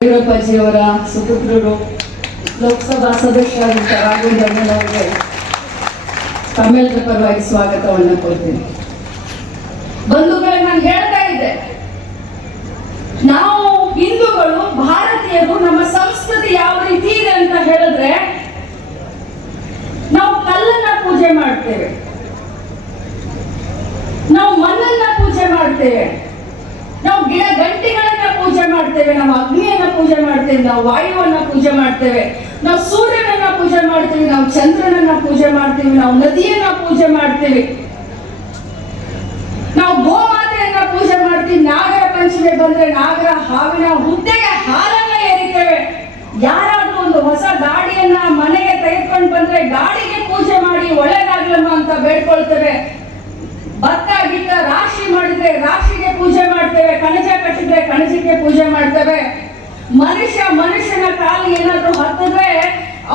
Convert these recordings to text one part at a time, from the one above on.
ಯಡಿಯೂರಪ್ಪಜಿಯವರ ಸುಪುತ್ರರು ಲೋಕಸಭಾ ಸದಸ್ಯರಾದಂಥ ರಾಘವೇಂದ್ರ ಅವರಿಗೆ ತಮ್ಮೆಲ್ಲರ ಪರವಾಗಿ ಸ್ವಾಗತವನ್ನು ಕೊಡ್ತೀನಿ. ಬಂಧುಗಳೇ, ನಾನು ಹೇಳ್ತಾ ಇದ್ದೆ, ನಾವು ಹಿಂದೂಗಳು ಭಾರತೀಯರು ನಮ್ಮ ಸಂಸ್ಕೃತಿ ಯಾವ ರೀತಿ ಇದೆ ಅಂತ ಹೇಳಿದ್ರೆ, ನಾವು ಕಲ್ಲನ್ನ ಪೂಜೆ ಮಾಡ್ತೇವೆ, ನಾವು ಮಣ್ಣನ್ನ ಪೂಜೆ ಮಾಡ್ತೇವೆ, ನಾವು ಗಿಡ ಗಂಟಿಗಳನ್ನ ಪೂಜೆ ಮಾಡ್ತೇವೆ, ನಾವು ಅಗ್ನಿಯನ್ನ ಪೂಜೆ ಮಾಡ್ತೇವೆ, ನಾವು ವಾಯುವನ್ನ ಪೂಜೆ ಮಾಡ್ತೇವೆ, ನಾವು ಸೂರ್ಯನನ್ನ ಪೂಜೆ ಮಾಡ್ತೀವಿ, ನಾವು ಚಂದ್ರನನ್ನ ಪೂಜೆ ಮಾಡ್ತೀವಿ, ನಾವು ನದಿಯನ್ನ ಪೂಜೆ ಮಾಡ್ತೀವಿ, ನಾವು ಗೋಮಾತೆಯನ್ನ ಪೂಜೆ ಮಾಡ್ತೀವಿ. ನಾಗರ ಪಂಚಮಿ ಬಂದ್ರೆ ನಾಗರ ಹಾವಿನ ಹುದ್ದೆಗೆ ಹಾಲನ್ನ ಏರಿತೇವೆ. ಯಾರಾದ್ರೂ ಒಂದು ಹೊಸ ಗಾಡಿಯನ್ನ ಮನೆಗೆ ತೆಗೆದುಕೊಂಡು ಬಂದ್ರೆ ಗಾಡಿಗೆ ಪೂಜೆ ಮಾಡಿ ಒಳ್ಳೇದಾಗ್ಲಮ್ಮ ಅಂತ ಬೇಡ್ಕೊಳ್ತೇವೆ. ಭತ್ತ ಗಿತ್ತ ರಾಶಿ ಮಾಡಿದ್ರೆ ರಾಶಿಗೆ ಪೂಜೆ ಮಾಡ್ತೇವೆ, ಕಣಜ ಕಟ್ಟಿದ್ರೆ ಕಣಜಕ್ಕೆ ಪೂಜೆ ಮಾಡ್ತೇವೆ. ಮನುಷ್ಯನ ಕಾಲು ಏನಾದ್ರೂ ಹತ್ತಿದ್ರೆ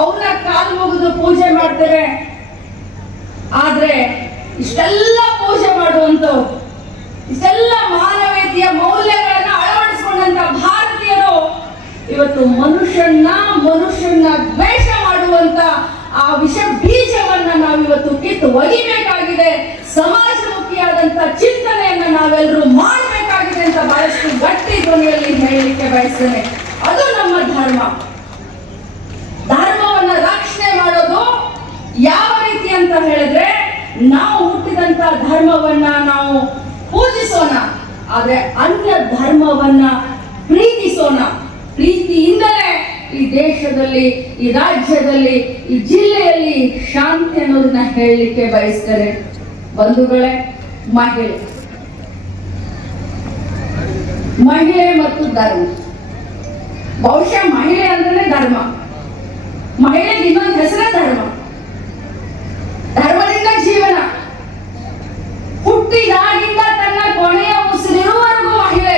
ಅವನ ಕಾಲು ಮುಗಿದು ಪೂಜೆ ಮಾಡ್ತೇವೆ. ಆದ್ರೆ ಇಷ್ಟೆಲ್ಲ ಪೂಜೆ ಮಾಡುವಂತವ್ರು, ಇಷ್ಟೆಲ್ಲ ಮಾನವೀಯತೆಯ ಮೌಲ್ಯಗಳನ್ನ ಅಳವಡಿಸಿಕೊಂಡಂತ ಭಾರತೀಯರು ಇವತ್ತು ಮನುಷ್ಯನ ದ್ವೇಷ ಮಾಡುವಂತ ಆ ವಿಷ ಬೀಜವನ್ನ ನಾವಿವತ್ತು ಕಿತ್ತು ಒಗಿಬೇಕಾಗಿದೆ. ಸಮಾಜಮುಖಿಯಾದಂತ ಚಿಂತನೆಯನ್ನ ನಾವೆಲ್ಲರೂ ಮಾಡಬೇಕಾಗಿದೆ ಅಂತ ಬಹಳಷ್ಟು ಗಟ್ಟಿ ಧ್ವನಿಯಲ್ಲಿ ಹೇಳಲಿಕ್ಕೆ ಬಯಸ್ತೇನೆ. ಅದು ನಮ್ಮ ಧರ್ಮ. ಧರ್ಮವನ್ನ ರಕ್ಷಣೆ ಮಾಡೋದು ಯಾವ ರೀತಿ ಅಂತ ಹೇಳಿದ್ರೆ, ನಾವು ಹುಟ್ಟಿದಂತ ಧರ್ಮವನ್ನ ನಾವು ಪೂಜಿಸೋಣ, ಆದ್ರೆ ಅನ್ಯ ಧರ್ಮವನ್ನ ಪ್ರೀತಿಸೋಣ. ಪ್ರೀತಿಯಿಂದಲೇ ಈ ದೇಶದಲ್ಲಿ, ಈ ರಾಜ್ಯದಲ್ಲಿ, ಈ ಜಿಲ್ಲೆಯಲ್ಲಿ ಶಾಂತಿ ಅನ್ನೋದನ್ನ ಹೇಳಲಿಕ್ಕೆ ಬಯಸ್ತಾರೆ. ಬಂಧುಗಳೇ, ಮಹಿಳೆ ಮತ್ತು ಧರ್ಮ, ಬಹುಶಃ ಮಹಿಳೆ ಅಂದ್ರೆ ಧರ್ಮ, ಮಹಿಳೆಗೆ ಇನ್ನೊಂದು ಹೆಸರೇ ಧರ್ಮ. ಧರ್ಮದಿಂದ ಜೀವನ, ಹುಟ್ಟಿದಾಗಿಂದ ತನ್ನ ಕೊನೆಯ ಉಸಿರಿರುವವರೆಗೂ ಮಹಿಳೆ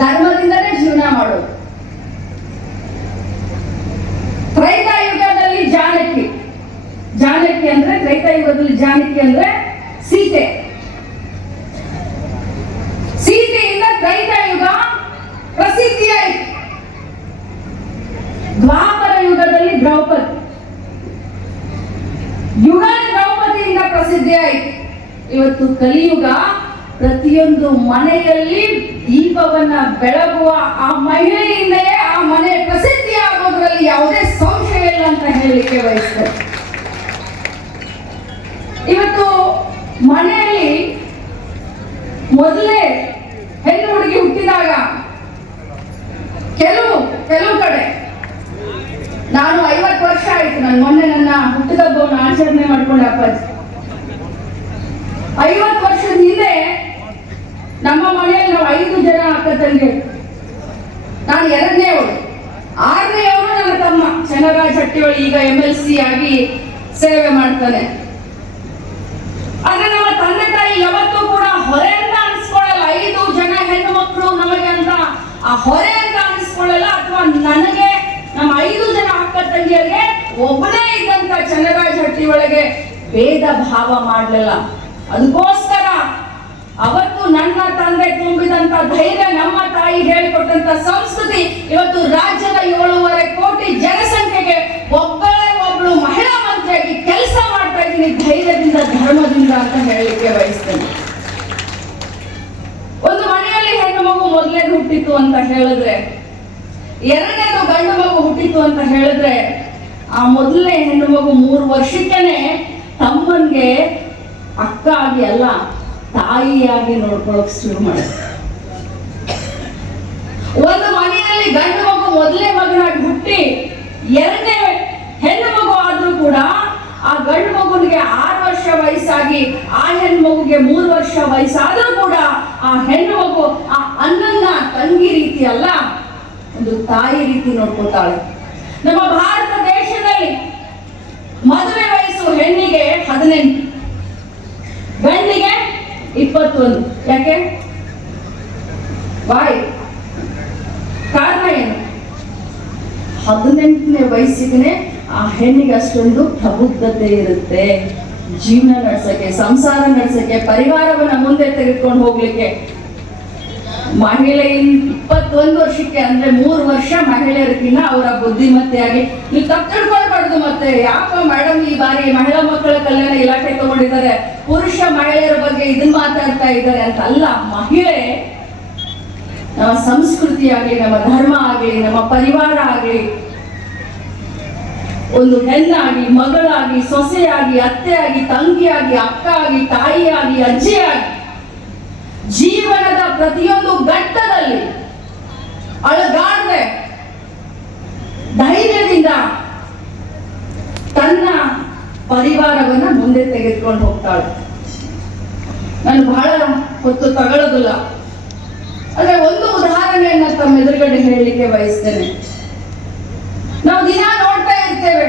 ಧರ್ಮದಿಂದಲೇ ಜೀವನ ಮಾಡೋದು. ತ್ರೈತಾಯುಗದಲ್ಲಿ ಜಾನಕಿ ಅಂದ್ರೆ ತ್ರೈತಾಯುಗದಲ್ಲಿ ಜಾನಕಿ ಅಂದ್ರೆ ಸೀತೆಯಿಂದ ತ್ರೈತಾಯುಗ ಪ್ರಸಿದ್ಧಿಯಾಯಿತು. ದ್ವಾಪರ ಯುಗದಲ್ಲಿ ದ್ರೌಪದಿಯಿಂದ ಪ್ರಸಿದ್ಧಿಯಾಯಿತು. ಇವತ್ತು ಕಲಿಯುಗ ಪ್ರತಿಯೊಂದು ಮನೆಯಲ್ಲಿ ದೀಪವನ್ನ ಬೆಳಗುವ ಆ ಮಹಿಳೆಯಿಂದಲೇ ಆ ಮನೆ ಪ್ರಸಿದ್ಧಿ ಆಗೋದ್ರಲ್ಲಿ ಯಾವುದೇ ಸಂಶಯ ಇಲ್ಲ ಅಂತ ಹೇಳಲಿಕ್ಕೆ ಬಯಸ್ತೇನೆ. ಇವತ್ತು ಮನೆಯಲ್ಲಿ ಮೊದಲೇ ಹೆಣ್ಣು ಹುಡುಗಿ ಹುಟ್ಟಿದಾಗ ಕೆಲವು ಕಡೆ, ನಾನು 50 ವರ್ಷ ಆಯ್ತು, ನಾನು ಮೊನ್ನೆ ನನ್ನ ಹುಟ್ಟಿದಬ್ಬವನ್ನು ಆಚರಣೆ ಮಾಡ್ಕೊಂಡೆ ಅಪ್ಪಾಜಿ. 50 ವರ್ಷದ ಹಿಂದೆ ನಮ್ಮ ಮನೆಯಲ್ಲಿ ನಾವು 5 ಜನ ಅಕ್ಕ ತಂಗಿಯರು. ನಾನು 2ನೇವಳು, 6ನೇವಳು ನನ್ನ ತಮ್ಮ ಚನ್ನರಾಜ್ ಹಟ್ಟಿಯೊಳು, ಈಗ MLC ಆಗಿ ಸೇವೆ ಮಾಡ್ತಾನೆ. ಆದ್ರೆ ನಮ್ಮ ತಂದೆ ತಾಯಿ ಯಾವತ್ತೂ ಕೂಡ ಹೊರೆ ಅಂತ ಅನ್ಸ್ಕೊಳ್ಳಲ್ಲ. 5 ಜನ ಹೆಣ್ಣು ಮಕ್ಕಳು ನಮಗೆ ಅಂತ ಆ ಹೊರೆ ಅಂತ ಅನ್ಸ್ಕೊಳ್ಳಲ್ಲ, ಅಥವಾ ನನಗೆ ನಮ್ಮ 5 ಜನ ಅಕ್ಕ ತಂಗಿಯರಿಗೆ ಒಬ್ಬನೇ ಇದ್ದಂತ ಚನ್ನರಾಜ್ ಹಟ್ಟಿ ಒಳಗೆ ಭೇದ ಭಾವ ಮಾಡಲಿಲ್ಲ. ಅದಕ್ಕೋಸ್ಕರ ಅವತ್ತು ನನ್ನ ತಂದೆ ತುಂಬಿದಂತ ಧೈರ್ಯ, ನಮ್ಮ ತಾಯಿ ಹೇಳಿಕೊಟ್ಟಂತ ಸಂಸ್ಕೃತಿ ಇವತ್ತು ರಾಜ್ಯದ 7.5 ಕೋಟಿ ಜನಸಂಖ್ಯೆಗೆ ಒಬ್ಬಳು ಮಹಿಳಾ ಮಂತ್ರಿಯಾಗಿ ಕೆಲಸ ಮಾಡ್ತಾ ಇದ್ದೀನಿ, ಧೈರ್ಯದಿಂದ, ಧರ್ಮದಿಂದ ಅಂತ ಹೇಳಲಿಕ್ಕೆ ಬಯಸ್ತೇನೆ. ಒಂದು ಮನೆಯಲ್ಲಿ ಹೆಣ್ಣು ಮಗು ಮೊದಲೇದು ಹುಟ್ಟಿತ್ತು ಅಂತ ಹೇಳಿದ್ರೆ, 2ನೇದು ಗಂಡು ಮಗು ಹುಟ್ಟಿತ್ತು ಅಂತ ಹೇಳಿದ್ರೆ, ಆ ಮೊದಲನೇ ಹೆಣ್ಣು ಮಗು 3 ವರ್ಷಕ್ಕೇನೆ ತಮ್ಮನ್ಗೆ ಅಕ್ಕ ಆಗಿ ಅಲ್ಲ, ತಾಯಿಯಾಗಿ ನೋಡ್ಕೊಳಕ್ ಶುರು ಮಾಡಿದೆ. ಒಂದು ಮನೆಯಲ್ಲಿ ಗಂಡು ಮಗು ಮೊದಲನೇ ಮಗನಾಗಿ ಹುಟ್ಟಿ 2ನೇ ಹೆಣ್ಣು ಮಗು ಆದ್ರೂ ಕೂಡ ಆ ಗಂಡು ಮಗುವಿಗೆ 6 ವರ್ಷ ವಯಸ್ಸಾಗಿ ಆ ಹೆಣ್ಣು ಮಗುಗೆ 3 ವರ್ಷ ವಯಸ್ಸಾದ್ರೂ ಕೂಡ ಆ ಹೆಣ್ಣು ಮಗು ಆ ಅನ್ನನ್ನ ತಂಗಿ ರೀತಿ ಅಲ್ಲ, ಒಂದು ತಾಯಿ ರೀತಿ ನೋಡ್ಕೊತಾಳೆ. ನಮ್ಮ ಭಾರತ ದೇಶದಲ್ಲಿ ಮದುವೆ ವಯಸ್ಸು ಹೆಣ್ಣಿಗೆ 18, ಗಂಡಿಗೆ 21. ಯಾಕೆ? ಕಾರಣ ಏನು? 18ನೇ ವಯಸ್ಸಿಗೆ ಆ ಹೆಣ್ಣಿಗೆ ಅಷ್ಟೊಂದು ಪ್ರಬುದ್ಧತೆ ಇರುತ್ತೆ, ಜೀವನ ನಡೆಸಕ್ಕೆ, ಸಂಸಾರ ನಡೆಸಕ್ಕೆ, ಪರಿವಾರವನ್ನ ಮುಂದೆ ತೆಗೆದುಕೊಂಡು ಹೋಗ್ಲಿಕ್ಕೆ. ಮಹಿಳೆ 21 ವರ್ಷಕ್ಕೆ ಅಂದ್ರೆ 3 ವರ್ಷ ಮಹಿಳೆಯರಿಗಿನ್ನ ಅವರ ಬುದ್ಧಿಮತ್ತೆಯಾಗಿ ನೀವು ತಪ್ಪು ತಿಳ್ಕೊಳ್ಬಾರ್ದು. ಮತ್ತೆ ಯಾಕ ಮೇಡಮ್ ಈ ಬಾರಿ ಮಹಿಳಾ ಮಕ್ಕಳ ಕಲ್ಯಾಣ ಇಲಾಖೆ ತಗೊಂಡಿದ್ದಾರೆ, ಪುರುಷ ಮಹಿಳೆಯರ ಬಗ್ಗೆ ಇದನ್ನ ಮಾತಾಡ್ತಾ ಇದ್ದಾರೆ ಅಂತ ಅಲ್ಲ. ಮಹಿಳೆ ನಮ್ಮ ಸಂಸ್ಕೃತಿ ಆಗ್ಲಿ, ನಮ್ಮ ಧರ್ಮ ಆಗ್ಲಿ, ನಮ್ಮ ಪರಿವಾರ ಆಗ್ಲಿ, ಒಂದು ಹೆಣ್ಣಾಗಿ, ಮಗಳಾಗಿ, ಸೊಸೆಯಾಗಿ, ಅತ್ತೆಯಾಗಿ, ತಂಗಿಯಾಗಿ, ಅಕ್ಕ ಆಗಿ, ತಾಯಿಯಾಗಿ, ಅಜ್ಜಿಯಾಗಿ ಜೀವನದ ಪ್ರತಿಯೊಂದು ಘಟ್ಟದಲ್ಲಿ ಅಳಗಾಡದೆ ಧೈರ್ಯದಿಂದ ತನ್ನ ಪರಿವಾರವನ್ನ ಮುಂದೆ ತೆಗೆದುಕೊಂಡು ಹೋಗ್ತಾಳೆ. ನಾನು ಬಹಳ ಹೊತ್ತು ತಗೊಳ್ಳೋದಿಲ್ಲ, ಆದ್ರೆ ಒಂದು ಉದಾಹರಣೆಯನ್ನ ತಮ್ಮ ಎದುರುಗಡೆ ಹೇಳಲಿಕ್ಕೆ ಬಯಸ್ತೇನೆ. ನಾವು ದಿನ ನೋಡ್ತಾ ಇರ್ತೇವೆ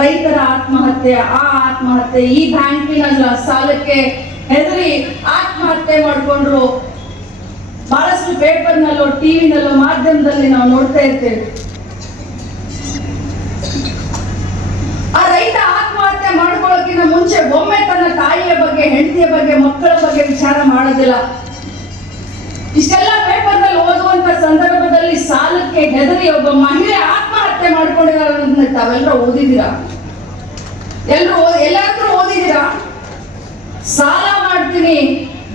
ರೈತರ ಆತ್ಮಹತ್ಯೆ, ಆ ಆತ್ಮಹತ್ಯೆ, ಈ ಬ್ಯಾಂಕಿನ ಸಾಲಕ್ಕೆ ಹೆದರಿ ಆತ್ಮಹತ್ಯೆ ಮಾಡಿಕೊಂಡ್ರು. ಬಹಳಷ್ಟು ಪೇಪರ್ನಲ್ಲೋ, ಟಿವಿನಲ್ಲೋ, ಮಾಧ್ಯಮದಲ್ಲಿ ನಾವು ನೋಡ್ತಾ ಇರ್ತೇವೆ. ಆ ರೈತ ಆತ್ಮಹತ್ಯೆ ಮಾಡ್ಕೊಳ್ಳೋಕ್ಕಿಂತ ಮುಂಚೆ ಒಮ್ಮೆ ತನ್ನ ತಾಯಿಯ ಬಗ್ಗೆ, ಹೆಂಡತಿಯ ಬಗ್ಗೆ, ಮಕ್ಕಳ ಬಗ್ಗೆ ವಿಚಾರ ಮಾಡೋದಿಲ್ಲ. ಇಷ್ಟೆಲ್ಲ ಪೇಪರ್ನಲ್ಲಿ ಓದುವಂತ ಸಂದರ್ಭದಲ್ಲಿ ಸಾಲಕ್ಕೆ ಹೆದರಿ ಒಬ್ಬ ಮಹಿಳೆ ಆತ್ಮಹತ್ಯೆ ಮಾಡ್ಕೊಂಡಿದ್ದಾರೆ. ತಾವೆಲ್ಲರೂ ಓದಿದ್ದೀರಾ? ಎಲ್ಲಾದ್ರೂ ಓದಿದ್ದೀರಾ? ಸಾಲ ಮಾಡ್ತೀನಿ,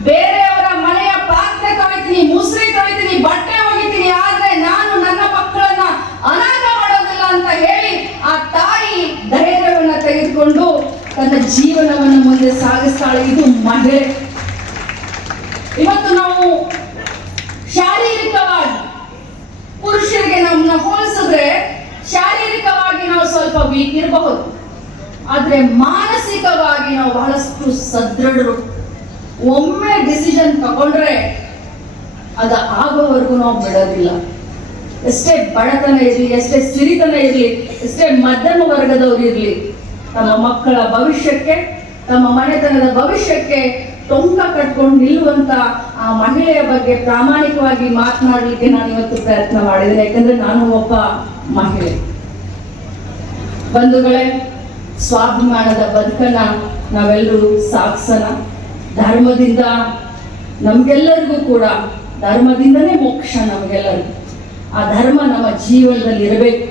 ಬೇರೆಯವರ ಮನೆಯ ಪಾತ್ರೆ ತೊಳಿತೀನಿ, ಮುಸ್ರಿ ತೊಳಿತೀನಿ, ಬಟ್ಟೆ ಒಗಿತೀನಿ, ಆದ್ರೆ ನಾನು ನನ್ನ ಮಕ್ಕಳನ್ನ ಅನಾಥ ಮಾಡೋದಿಲ್ಲ ಅಂತ ಹೇಳಿ ಆ ತಾಯಿ ಧೈರ್ಯವನ್ನ ತೆಗೆದುಕೊಂಡು ತನ್ನ ಜೀವನವನ್ನು ಮುಂದೆ ಸಾಗಿಸ್ತಾಳೆ. ಇದು ಮಹಿಳೆ. ಇವತ್ತು ನಾವು ಶಾರೀರಿಕವಾಗಿ ಪುರುಷರಿಗೆ ನಮ್ಮನ್ನ ಹೋಲಿಸಿದ್ರೆ ಶಾರೀರಿಕವಾಗಿ ನಾವು ಸ್ವಲ್ಪ ವೀಕ್ ಇರಬಹುದು, ಆದ್ರೆ ಮಾನಸಿಕವಾಗಿ ನಾವು ಬಹಳಷ್ಟು ಸದೃಢರು. ಒಮ್ಮೆ ಡಿಸಿಷನ್ ತಗೊಂಡ್ರೆ ಅದ ಆಗೋವರೆಗೂ ನಾವು ಬಿಡೋದಿಲ್ಲ. ಎಷ್ಟೇ ಬಡತನ ಇರಲಿ, ಎಷ್ಟೇ ಸಿರಿತನ ಇರಲಿ, ಎಷ್ಟೇ ಮಧ್ಯಮ ವರ್ಗದವರು ಇರಲಿ, ತಮ್ಮ ಮಕ್ಕಳ ಭವಿಷ್ಯಕ್ಕೆ, ತಮ್ಮ ಮನೆತನದ ಭವಿಷ್ಯಕ್ಕೆ ಟೊಂಕ ಕಟ್ಕೊಂಡು ನಿಲ್ಲುವಂತ ಆ ಮಹಿಳೆಯ ಬಗ್ಗೆ ಪ್ರಾಮಾಣಿಕವಾಗಿ ಮಾತನಾಡಲಿಕ್ಕೆ ನಾನು ಇವತ್ತು ಪ್ರಯತ್ನ ಮಾಡಿದ್ದೇನೆ. ಯಾಕಂದ್ರೆ ನಾನು ಒಬ್ಬ ಮಹಿಳೆ. ಬಂಧುಗಳೇ, ಸ್ವಾಭಿಮಾನದ ಬದುಕನ್ನ ನಾವೆಲ್ಲರೂ ಸಾಗಿಸೋಣ. ಧರ್ಮದಿಂದ ನಮ್ಗೆಲ್ಲರಿಗೂ ಕೂಡ, ಧರ್ಮದಿಂದನೇ ಮೋಕ್ಷ ನಮಗೆಲ್ಲರಿಗೂ. ಆ ಧರ್ಮ ನಮ್ಮ ಜೀವನದಲ್ಲಿ ಇರಬೇಕು.